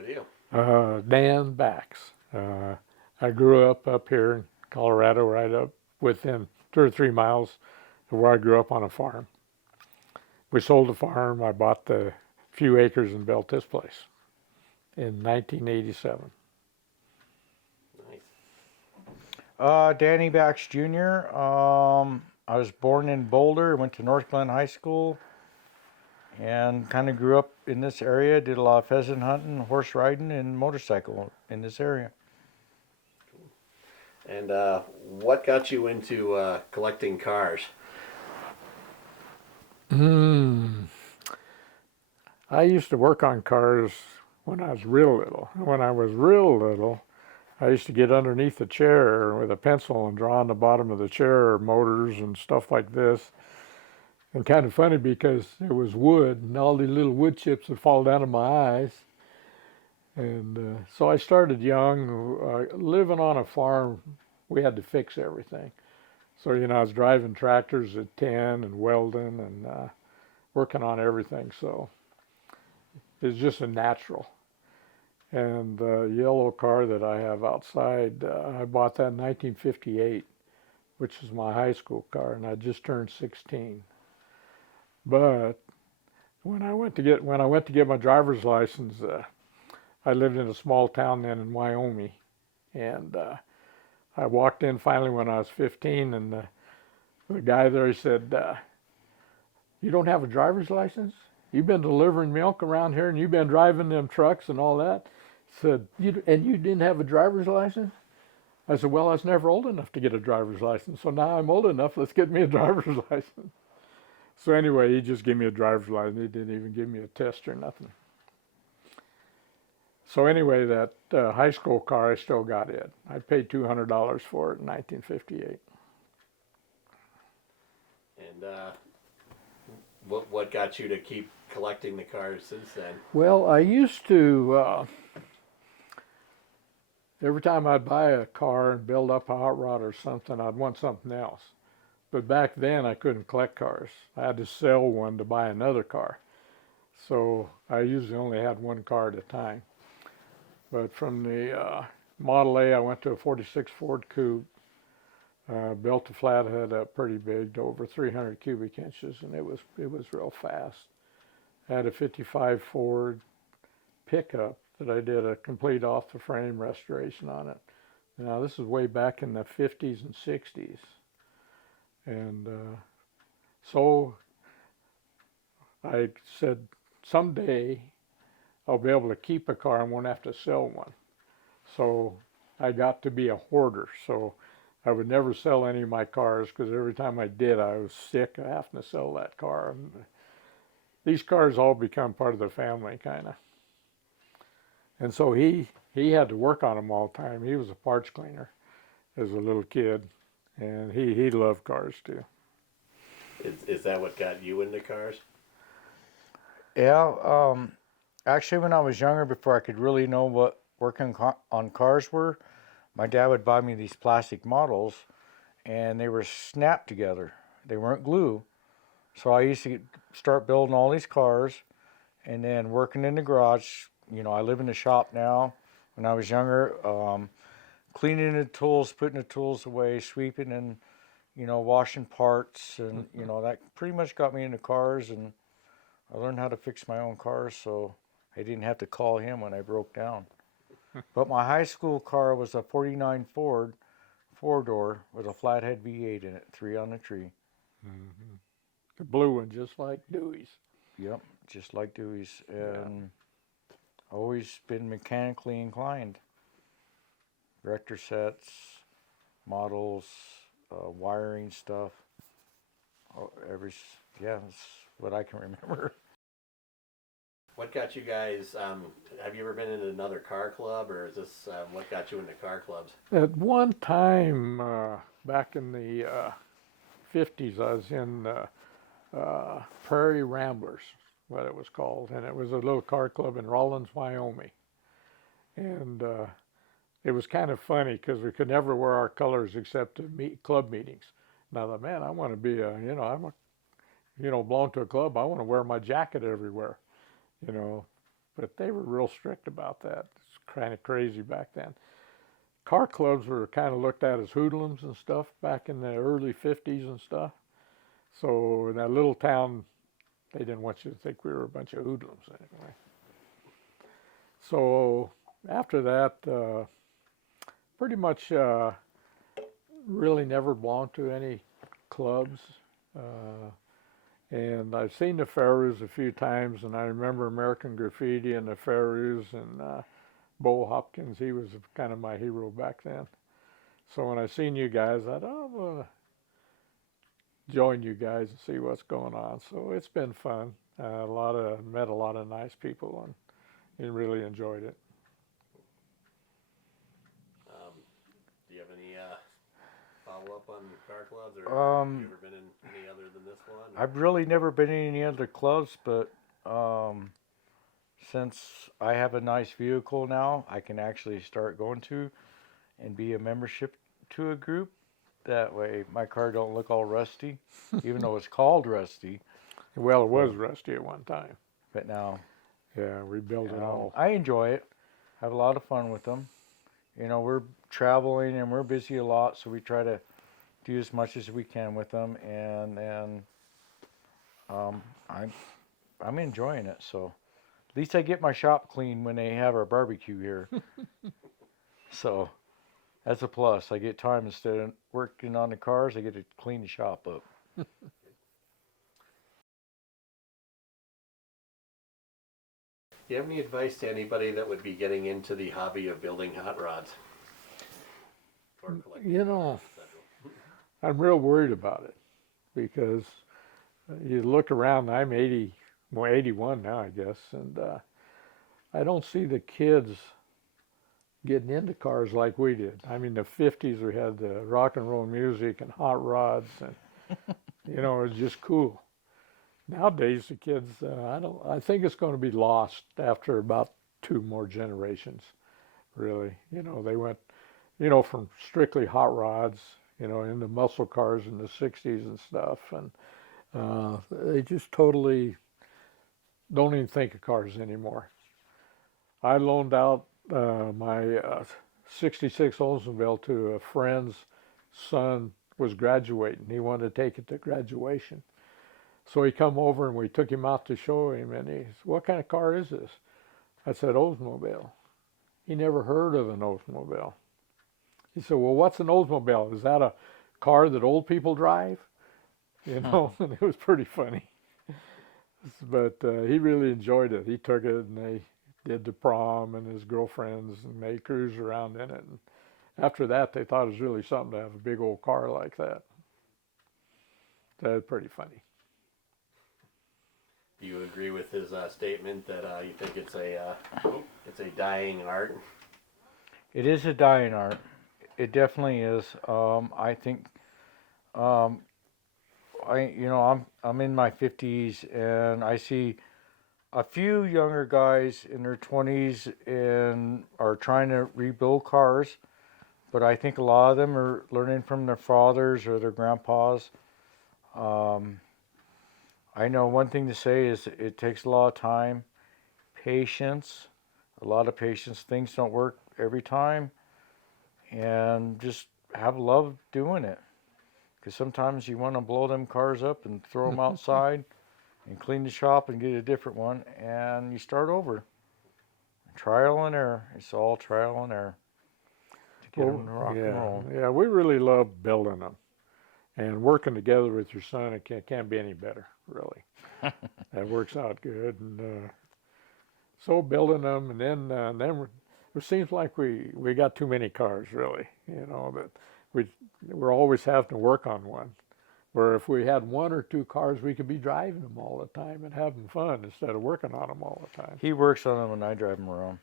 with you? Dan Bax. I grew up here in Colorado, right up within 2 or 3 miles of where I grew up on a farm. We sold the farm. I bought the few acres and built this place in 1987. Nice. Danny Bax Jr. I was born in Boulder, went to North Glen High School, and kind of grew up in this area. Did a lot of pheasant hunting, horse riding, and motorcycle in this area. And what got you into collecting cars? Hmm. I used to work on cars when I was real little. When I was real little, I used to get underneath the chair with a pencil and draw on the bottom of the chair motors and stuff like this. And kind of funny because it was wood and all these little wood chips would fall down in my eyes. And so I started young, living on a farm. We had to fix everything. So, I was driving tractors at 10 and welding and working on everything. So it's just a natural. And the yellow car that I have outside, I bought that in 1958, which is my high school car, and I just turned 16. But when I went to get my driver's license, I lived in a small town then in Wyoming, and I walked in finally when I was 15, and the guy there, he said, "You don't have a driver's license? You've been delivering milk around here, and you've been driving them trucks and all that." He said, "And you didn't have a driver's license?" I said, "Well, I was never old enough to get a driver's license, so now I'm old enough. Let's get me a driver's license." So anyway, he just gave me a driver's license. He didn't even give me a test or nothing. So anyway, that high school car, I still got it. I paid $200 for it in 1958. And what got you to keep collecting the cars since then? Well, I used to, every time I'd buy a car and build up a hot rod or something, I'd want something else. But back then, I couldn't collect cars. I had to sell one to buy another car. So I usually only had one car at a time. But from the Model A, I went to a 46 Ford Coupe, built a flathead up pretty big to over 300 cubic inches, and it was real fast. I had a 55 Ford pickup that I did a complete off-the-frame restoration on it. Now this is way back in the 50s and 60s. And so I said, someday I'll be able to keep a car and won't have to sell one. So I got to be a hoarder. So I would never sell any of my cars because every time I did, I was sick of having to sell that car. These cars all become part of the family, kind of. And so he had to work on them all the time. He was a parts cleaner as a little kid, and he loved cars too. Is that what got you into cars? Yeah, actually, when I was younger, before I could really know what working on cars were, my dad would buy me these plastic models, and they were snapped together. They weren't glue. So I used to start building all these cars, and then working in the garage. I live in the shop now. When I was younger, cleaning the tools, putting the tools away, sweeping and, washing parts. And, that pretty much got me into cars. And I learned how to fix my own cars, so I didn't have to call him when I broke down. But my high school car was a 49 Ford, four-door, with a flathead V8 in it, 3 on the tree. Mm-hmm. The blue one, just like Dewey's. Yep, just like Dewey's. And always been mechanically inclined. Vector sets, models, wiring stuff. That's what I can remember. What got you guys? Have you ever been in another car club, or is this what got you into car clubs? At one time, back in the 50s, I was in Prairie Ramblers, what it was called, and it was a little car club in Rawlins, Wyoming. And it was kind of funny because we could never wear our colors except to club meetings. And I thought, man, I want to be belong to a club. I want to wear my jacket everywhere, but they were real strict about that. It's kind of crazy back then. Car clubs were kind of looked at as hoodlums and stuff back in the early 50s and stuff. So in that little town, they didn't want you to think we were a bunch of hoodlums anyway. So after that, pretty much really never belonged to any clubs. And I've seen the Pharoahs a few times, and I remember American Graffiti and the Pharoahs and Bo Hopkins. He was kind of my hero back then. So when I seen you guys, I thought, oh, I'm going to join you guys and see what's going on. So it's been fun. Met a lot of nice people and really enjoyed it. Do you have any follow-up on car clubs, or have you ever been in any other than this one? I've really never been in any other clubs, but since I have a nice vehicle now, I can actually start going to and be a membership to a group. That way my car don't look all rusty, even though it's called rusty. Well, it was rusty at one time. But now, yeah, we built it all. I enjoy it. Have a lot of fun with them. You know, we're traveling and we're busy a lot, so we try to do as much as we can with them, and I'm enjoying it. So at least I get my shop clean when they have our barbecue here. So that's a plus. I get time instead of working on the cars. I get to clean the shop up. Do you have any advice to anybody that would be getting into the hobby of building hot rods? Or collecting You know, cars, etc.? I'm real worried about it because you look around, I'm 81 now, I guess, and I don't see the kids getting into cars like we did. I mean, the 50s, we had the rock and roll music and hot rods, and, it was just cool. Nowadays, the kids, I think it's going to be lost after about 2 more generations, really. They went, from strictly hot rods, into muscle cars in the 60s and stuff. And they just totally don't even think of cars anymore. I loaned out my 66 Oldsmobile to a friend's son was graduating. He wanted to take it to graduation. So he come over and we took him out to show him, and he said, "What kind of car is this?" I said, "Oldsmobile." He never heard of an Oldsmobile. He said, "Well, what's an Oldsmobile? Is that a car that old people drive?" And it was pretty funny. But he really enjoyed it. He took it and they did the prom and his girlfriends, and they cruised around in it. And after that, they thought it was really something to have a big old car like that. So it was pretty funny. Do you agree with his statement that you think it's a dying art? It is a dying art. It definitely is. I think, I'm in my 50s, and I see a few younger guys in their 20s and are trying to rebuild cars, but I think a lot of them are learning from their fathers or their grandpas. I know one thing to say is it takes a lot of time, patience, a lot of patience. Things don't work every time, and just have love doing it. Because sometimes you want to blow them cars up and throw them outside and clean the shop and get a different one, and you start over. Trial and error. It's all trial and error to get them to rock and roll. Yeah, we really love building them. And working together with your son, it can't be any better, really. That works out good. And so building them, and then it seems like we got too many cars, really. That we're always having to work on one. Where if we had 1 or 2 cars, we could be driving them all the time and having fun instead of working on them all the time. He works on them and I drive them around.